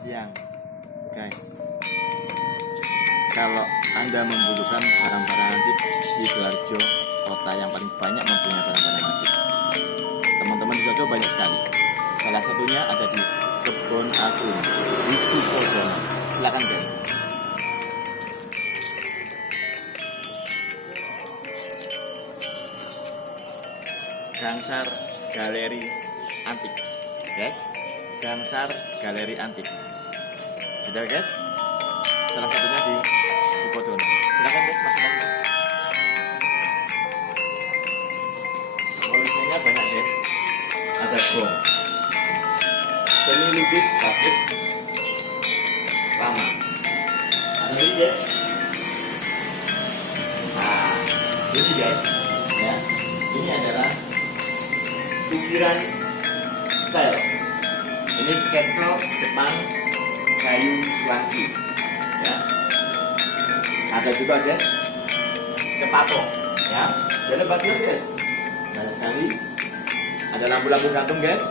siang guys. Kalau Anda membutuhkan barang-barang antik, Sidoarjo kota yang paling banyak mempunyai barang-barang antik. Teman-teman di Sidoarjo banyak sekali. Salah satunya ada di Kebon Agung di Sukodono. Silakan guys. Gangsar Galeri Antik guys, Gangsar Galeri Antik. Sudah guys, salah satunya di Sukodono. Silakan guys, masuk. Koleksinya banyak guys. Ada gong, seni lukis batik lama. Ada lagi guys. Nah, ini guys, ya, ini adalah ukiran style. Ini sketsa Jepang kayu suansi, ya. Ada juga guys cepato, ya. Dan basket guys, banyak sekali. Ada lampu-lampu gantung guys.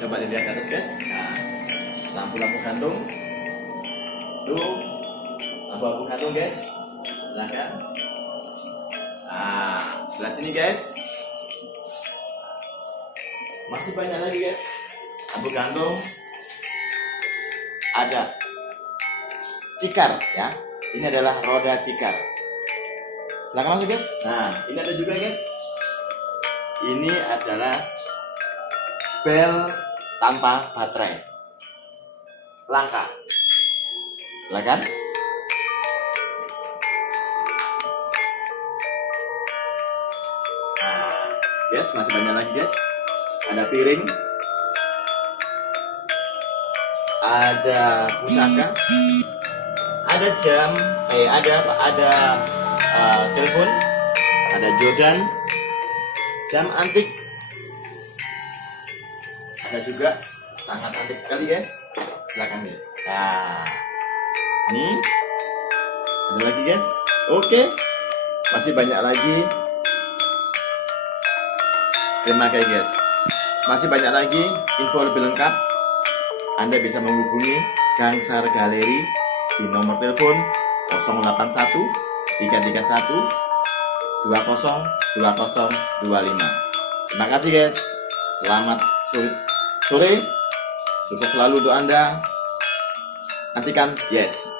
Coba dilihat atas guys. Nah, lampu-lampu gantung. Tuh, lampu-lampu gantung guys. Silakan. Nah, sebelah sini guys. Masih banyak lagi guys. Lampu gantung. Ada cikar, ya. Ini adalah roda cikar. Silakan masuk guys. Nah, ini ada juga guys. Ini adalah bel tanpa baterai, langka. Silakan. Nah, guys, masih banyak lagi guys. Ada piring, ada pusaka, ada jam, ada telepon, ada Jordan, jam antik, ada juga sangat antik sekali guys. Silakan guys. Nah, ini ada lagi guys. Oke, masih banyak lagi. Terima kasih guys. Masih banyak lagi info lebih lengkap. Anda bisa menghubungi Gangsar Galeri di nomor telepon 081 331 202025. Terima kasih guys. Selamat sore. Sukses selalu untuk Anda. Nantikan yes.